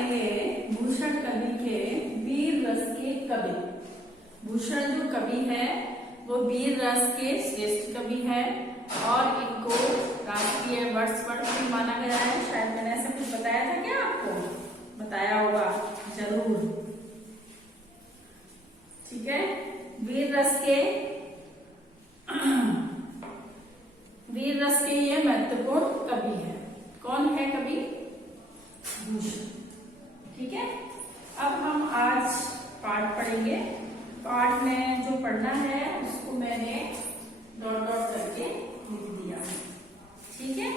पढ़ेंगे भूषण कवि के वीर रस के कवि। भूषण जो कवि है वो वीर रस के श्रेष्ठ कवि है और इनको राष्ट्रीय वर्षपण भी माना गया है। शायद मैंने ऐसा कुछ बताया था क्या आपको? बताया होगा जरूर। ठीक है, वीर रस के ये महत्वपूर्ण कवि है। कौन है कवि? भूषण। ठीक है, अब हम आज पाठ पढ़ेंगे। पाठ में जो पढ़ना है उसको मैंने डॉट डॉट करके लिख दिया है। ठीक है,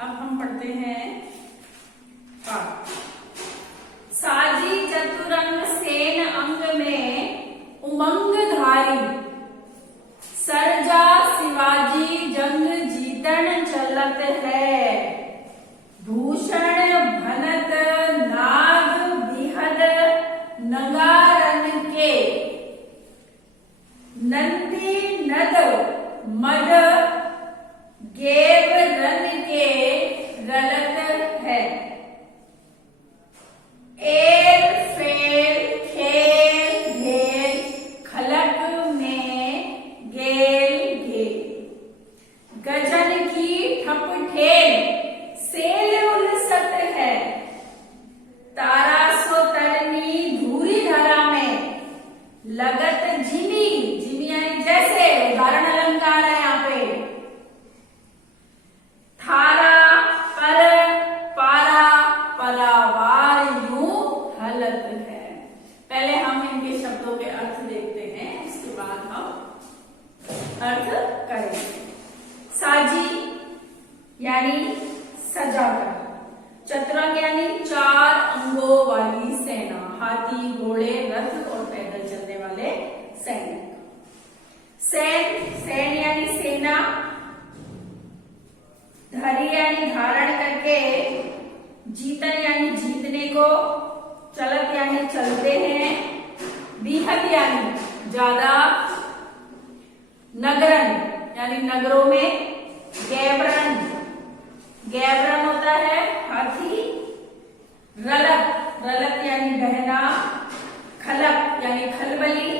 अब हम पढ़ते हैं पाठ। साजी चतुरंग सेन अंग में उमंगधारी, सरजा शिवाजी जंग जीतन चलत है। भूषण भनत नाग बिहद नगारन के, नंदी नद मद गेव रन के रलत है। एर फेर खेल घेल खलक में गेल घेल, गजन की ठप ठेल सेल उलसत है। तारा सो तरनी धूरी धरा में, लगत जिमी, जिमी यानी जैसे, उदाहरण अलंकार है यहाँ पे। थारा पर पारा परावार यूं हलत है। पहले हम इनके शब्दों के अर्थ देखते हैं, उसके बाद हम अर्थ करेंगे। साजी यानी सजाकर, चतुरंग यानी चार अंगों वाली सेना, हाथी घोड़े रथ और पैदल चलने वाले सैनिक। सैन यानी सेना, धरी यानी धारण करके, जीतन यानी जीतने को, चलत यानी चलते हैं, बिहद यानी ज्यादा, नगरन यानी नगरों में, गैबरन, गैबरन होता है हाथी, रलत, रलत यानी बहना, खलक यानी खलबली,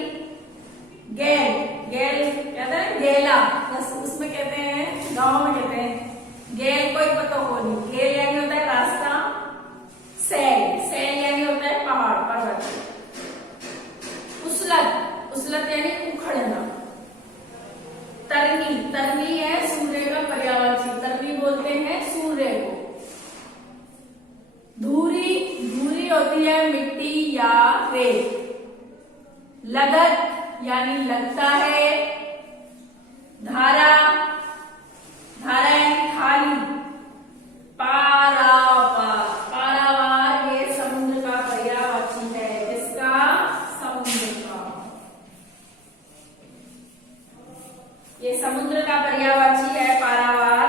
गैल, गैल कहते हैं गेला, बस उसमें कहते हैं, गांव में कहते हैं गैल, कोई पता हो नहीं। गेल यानी होता है रास्ता, सैल, सैल यानी होता है पहाड़ पर्वत, उसलत, उसलत यानी उखड़ना, तरनी, तरनी है सूर्य का पर्यायवाची, तरनी बोलते हैं सूर्य को। धूरी, धूरी होती है मिट्टी या रेत। लगत यानी लगता है। धारा, धारा यानी खाली। पारावार, पारावार ये समुद्र का पर्यायवाची है। किसका? समुद्र का। ये समुद्र का पर्यायवाची है पारावार।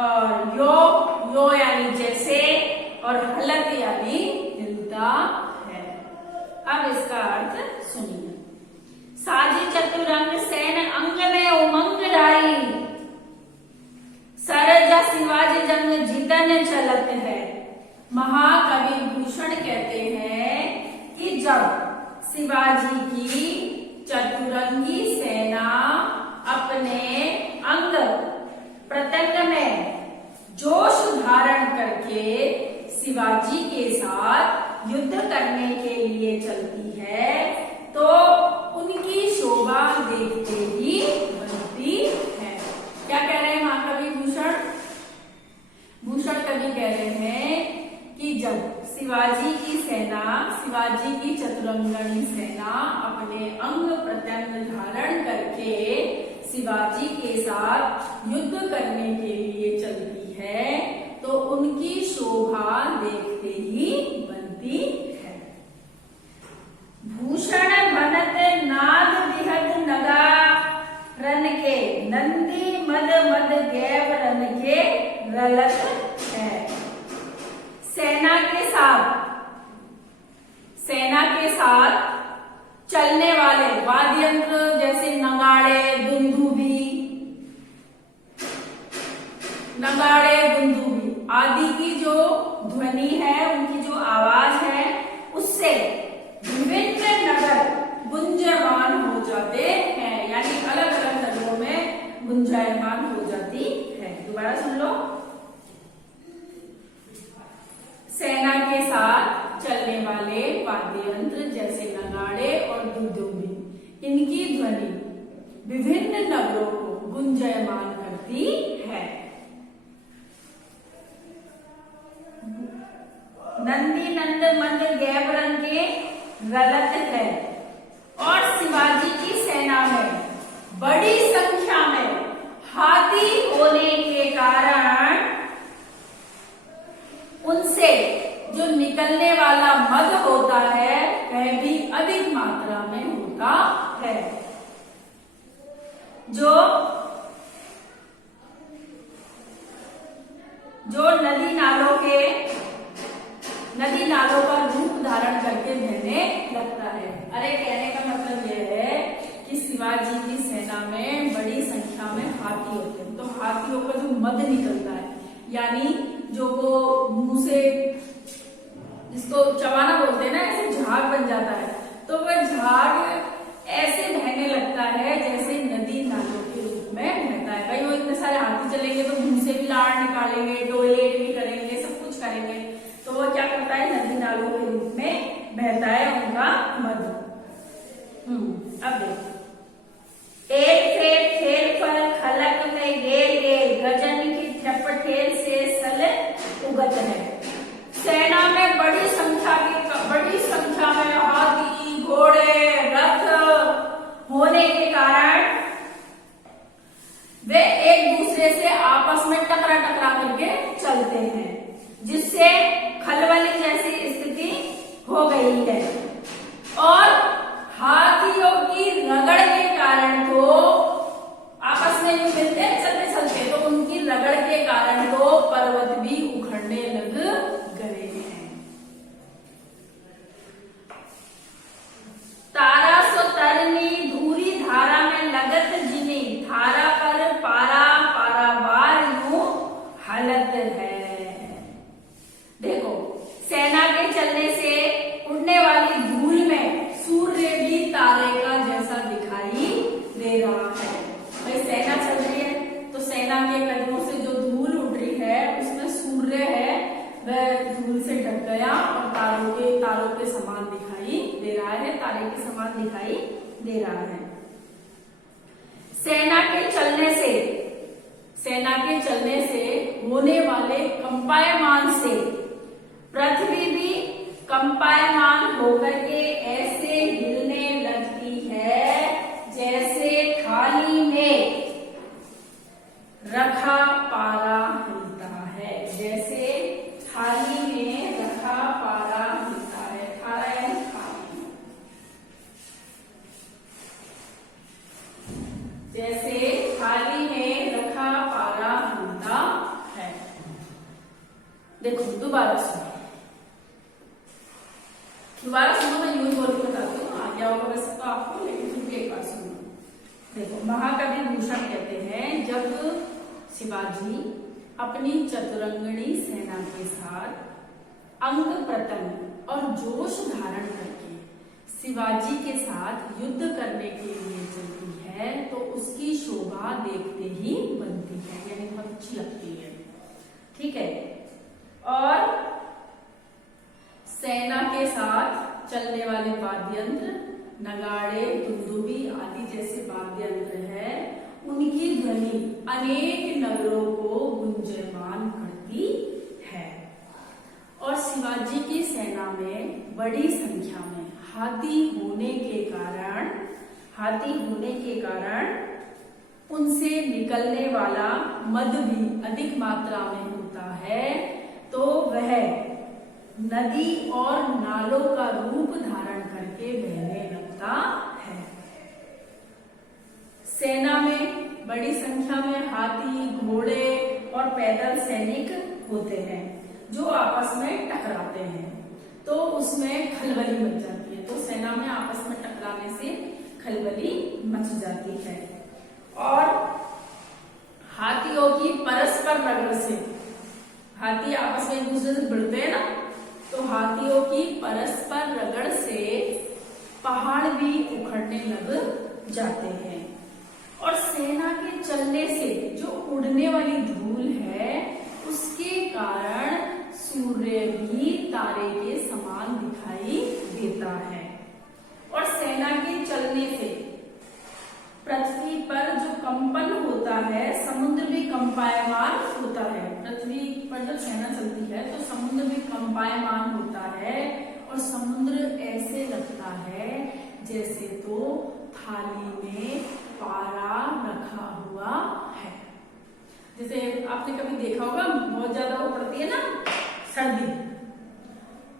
और यो यानी जैसे, और हलत यानी हिलता है। अब इसका अर्थ सुनिए। साजी चतुरंग सेन अंग में उमंगधारी, सरजा शिवाजी जंग जीतन चलत है। महाकवि भूषण कहते हैं कि जब शिवाजी की चतुरंगी सेना अपने अंग प्रत्यंग में जोश धारण करके शिवाजी के साथ युद्ध करने के लिए चलती है, तो उनकी शोभा देखते ही बनती है। क्या कह रहे हैं महाकवि भूषण? भूषण कवि कह रहे हैं कि जब शिवाजी की सेना, शिवाजी की चतुरंगनी सेना अपने अंग प्रत्यंग धारण करके शिवाजी के साथ युद्ध करने के लिए चलती है, तो उनकी शोभा देखते ही बनती है। भूषण भनत नाद बिहद नगारन के, नंदी मद मद गैव रन के रलत है। सेना के साथ चलने वाले वाद्य यंत्र जैसे नगाड़े, दुंदुभी आदि की जो जो ध्वनि है, उनकी जो आवाज है, उससे विभिन्न नगर गुंजयमान हो जाते हैं, यानी अलग अलग नगरों में गुंजायमान हो जाती है। दोबारा सुन लो। सेना के साथ चलने वाले वाद्य यंत्र जैसे नगाड़े और दुदुम्बी, इनकी ध्वनि विभिन्न नगरों को गुंजायमान करती है। नंदी नंद मंद गैब रंग के रलत है और शिवाजी की सेना में बड़ी संख्या में हाथी होने के कारण उनसे जो निकलने वाला मद होता है वह भी अधिक मात्रा में होता है। जो नदी नालों का रूप धारण करके बहने लगता है। अरे कहने का मतलब यह है कि शिवाजी की सेना में बड़ी संख्या में हाथी होते हैं, तो हाथियों का जो मद निकलता है, यानी जो वो मुंह से, जिसको चबाना बोलते हैं ना, ऐसे झाग बन जाता है, तो वह झाग ऐसे बहने लगता है जैसे नदी नालों के रूप में बहता है। भाई वो इतने सारे हाथी चलेंगे तो मुंह से भी लाड़ निकालेंगे, टॉयलेट भी करेंगे, सब कुछ करेंगे, तो वो क्या करता है, नदी नालों के रूप में बहता है उनका मद। अब देखो, एक फेर खेल फल खलक में गेल गेल गजन की ठेल से सल उगत है। सेना में बड़ी संख्या में हाथी घोड़े रथ होने के कारण वे एक दूसरे से आपस में टकरा करके चलते हैं, जिससे खलबली जैसी स्थिति हो गई है। और हाथियों की रगड़ के कारण तो आपस में यूं मिलते हैं चलते चलते, तो उनकी रगड़ के कारण तो पर्वत भी उखड़ने लग गए हैं। तारा सो तरनी धूरी धारा में लगत जिनी, धारा पर पारा पारावार यूं हालत है। देखो, सेना के चलने से उड़ने वाली धूल में सूर्य भी तारे का जैसा दिखाई दे रहा है। भाई सेना चल रही है तो सेना के कदमों से जो धूल उड़ रही है उसमें सूर्य है वह धूल से ढक गया और तारों के समान दिखाई दे रहा है, तारे के समान दिखाई दे रहा है। सेना के चलने से होने वाले कंपायमान से पृथ्वी भी कंपायमान होकर के ऐसे हिलने लगती है जैसे थाली में रखा पारा हिलता है, जैसे थाली में रखा पारा हिलता है। थाला यानी थाली, जैसे थाली में रखा पारा हिलता है। देखो दोबारा सुनो, मैं यूं बोल के बताती हूँ, आ गया होगा वैसे तो आपको, लेकिन फिर भी एक बार सुनो। देखो, महाकवि भूषण कहते हैं, जब शिवाजी अपनी चतुरंगणी सेना के साथ अंग प्रत्यंग और जोश धारण करके शिवाजी के साथ युद्ध करने के लिए चलती है तो उसकी शोभा देखते ही बनती है, यानी बहुत अच्छी लगती है। ठीक है। और सेना के साथ चलने वाले वाद्य यंत्र नगाड़े दुदुम्बी आदि जैसे वाद्य यंत्र है, उनकी ध्वनि अनेक नगरों को गुंजयमान करती है। और शिवाजी की सेना में बड़ी संख्या में हाथी होने के कारण उनसे निकलने वाला मद भी अधिक मात्रा में होता है, तो वह नदी और नालों का रूप धारण करके बहने लगता है। सेना में बड़ी संख्या में हाथी घोड़े और पैदल सैनिक होते हैं जो आपस में टकराते हैं, तो उसमें खलबली मच जाती है। तो सेना में आपस में टकराने से खलबली मच जाती है। और हाथियों की परस्पर रगड़ से हाथी आपस में एक दूसरे से भिड़ते हैं ना, तो हाथियों की परस्पर रगड़ से पहाड़ भी उखड़ने लग जाते हैं। और सेना के चलने से जो उड़ने वाली धूल है उसके कारण सूर्य भी तारे के समान दिखाई देता है। और सेना के चलने से पृथ्वी पर जो कंपन होता है, समुद्र भी कंपायमान होता है। पृथ्वी पर जब सेना चलती है तो समुद्र भी कंपायमान होता है और समुद्र ऐसे लगता है जैसे तो थाली में पारा रखा हुआ है। जैसे आपने कभी देखा होगा, बहुत ज्यादा वो पड़ती है ना सर्दी,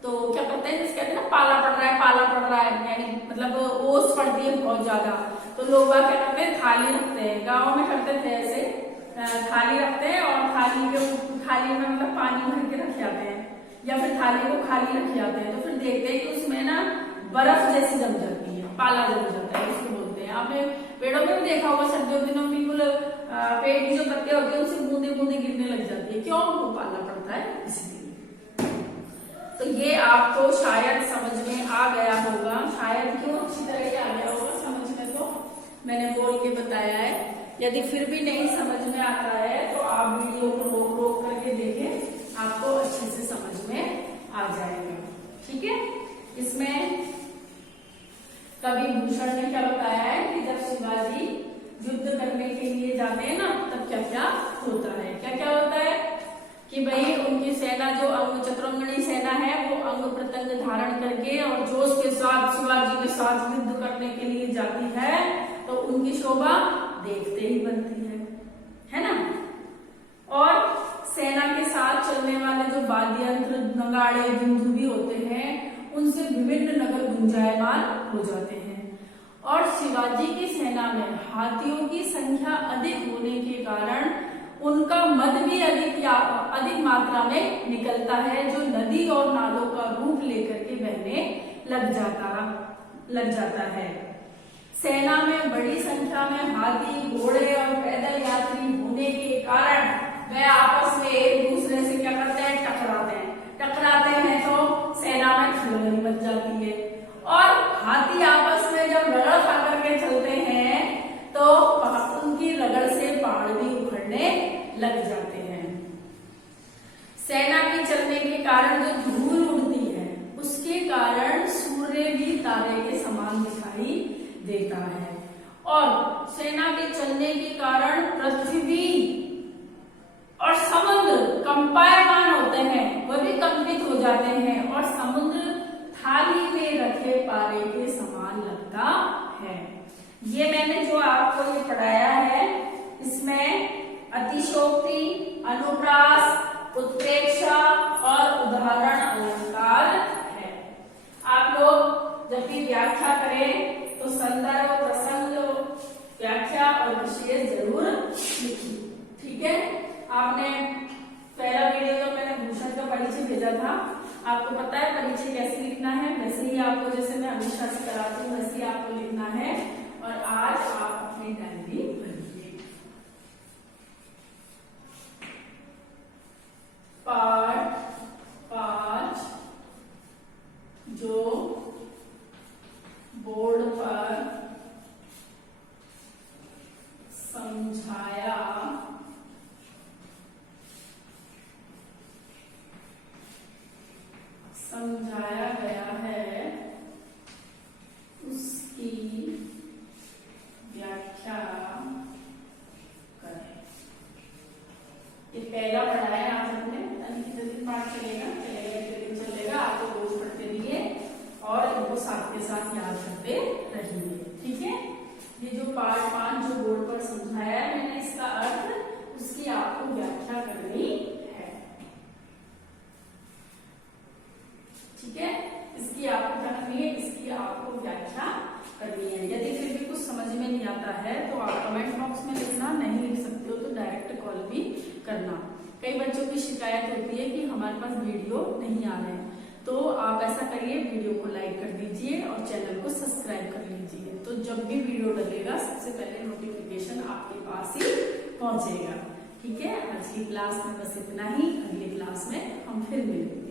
तो क्या करते हैं, जिसके कहते हैं ना पाला पड़ रहा है, पाला पड़ रहा है, यानी मतलब ओस पड़ती है बहुत ज्यादा, तो लोग वह क्या करते हैं, थाली रखते हैं। गाँव में करते थे ऐसे, थाली रखते हैं और थाली में मतलब पानी भर के रख जाते हैं या फिर थाली को खाली रख जाते हैं। तो फिर देखते हैं कि उसमें ना बर्फ जैसी जम जाती है, पाला जम जाता है, उसको बोलते हैं। आपने पेड़ों में भी देखा होगा, सर्दियों दिनों में बिल्कुल पेड़ की जो पत्ते होते हैं उससे बूंदे बूंदे गिरने लग जाती है। क्यों? वो पाला पड़ता है इसलिए। तो ये आपको शायद समझ में आ गया होगा, शायद क्यों अच्छी तरह से आ गया होगा समझ में, तो मैंने बोल के बताया है। यदि फिर भी नहीं समझ में आता है तो आप वीडियो को रोक रोक करके देखें, आपको अच्छे से समझ में आ जाएगा। ठीक है। इसमें कवि भूषण ने क्या बताया है कि जब शिवाजी युद्ध करने के लिए जाते हैं ना, तब क्या क्या होता है। क्या क्या होता है कि भाई उनकी सेना जो चतुरंगनी सेना है वो अंग प्रत्यंग धारण करके और जोश के साथ शिवाजी के साथ युद्ध करने के लिए जाती है, तो उनकी शोभा देखते ही बनती है ना। और सेना के साथ चलने वाले जो वाद्य यंत्र, नगाड़े, दुंदुभी होते हैं, उनसे विभिन्न नगर गुंजायमान हो जाते हैं। और शिवाजी की सेना में हाथियों की संख्या अधिक होने के कारण उनका मद भी अधिक मात्रा में निकलता है, जो नदी और नालों का रूप लेकर के बहने लग जाता है। सेना में बड़ी संख्या में हाथी, घोड़े और पैदल यात्री होने के कारण वे आपस में एक दूसरे से क्या करते हैं, टकराते हैं तो सेना में खलबली मच जाती है। और हाथी आपस में जब रगड़ खा करके चलते हैं तो उनकी रगड़ से पहाड़ भी उखड़ने लग जाते हैं। सेना के चलने के कारण जो धूल उड़ती है उसके कारण सूर्य भी तारे के समान दिखाई देता है। और सेना के चलने के कारण पृथ्वी और समुद्र कंपायमान होते हैं, वह भी कंपित हो जाते हैं और समुद्र थाली में रखे पारे के समान लगता है। ये मैंने जो आपको ये पढ़ाया है इसमें अतिशोक्ति, अनुप्रास, उत्प्रेक्षा और उदाहरण अलंकार है। आप लोग जब भी व्याख्या करें तो संदर्भ, प्रसंग, व्याख्या और विशेष जरूर लिखिए। ठीक है। आपने पहला वीडियो जो मैंने भूषण का परिचय भेजा था, आपको पता है परिचय कैसे लिखना है, वैसे ही आपको जैसे मैं हमेशा से कराती हूँ वैसे ही आपको लिखना है। और आज आप अपनी डायरी भरिए। पाठ 5 जो बोर्ड पर समझाया गया है उसकी व्याख्या करें। ये पहला पढ़ा है आज हमने, कितने दिन पाठ चलेगा आपको रोज पढ़ते रहिए और इनको साथ के साथ याद करते रहिए। ठीक है। ये जो पाठ 5 जो बोर्ड पर समझाया है मैंने, इसका अर्थ उसकी आपको व्याख्या करनी है। ठीक है। इसकी आपको क्या करनी है, इसकी आपको व्याख्या करनी है। यदि फिर भी कुछ समझ में नहीं आता है तो आप कमेंट बॉक्स में लिखना, नहीं लिख सकते हो तो डायरेक्ट कॉल भी करना। कई बच्चों की शिकायत होती है कि हमारे पास वीडियो नहीं आ रहे हैं, तो आप ऐसा करिए, वीडियो को लाइक कर दीजिए और चैनल को सब्सक्राइब कर लीजिए, तो जब भी वीडियो डलेगा सबसे पहले नोटिफिकेशन आपके पास ही पहुंचेगा। ठीक है, आज की क्लास में बस इतना ही, अगली क्लास में हम फिर मिलेंगे।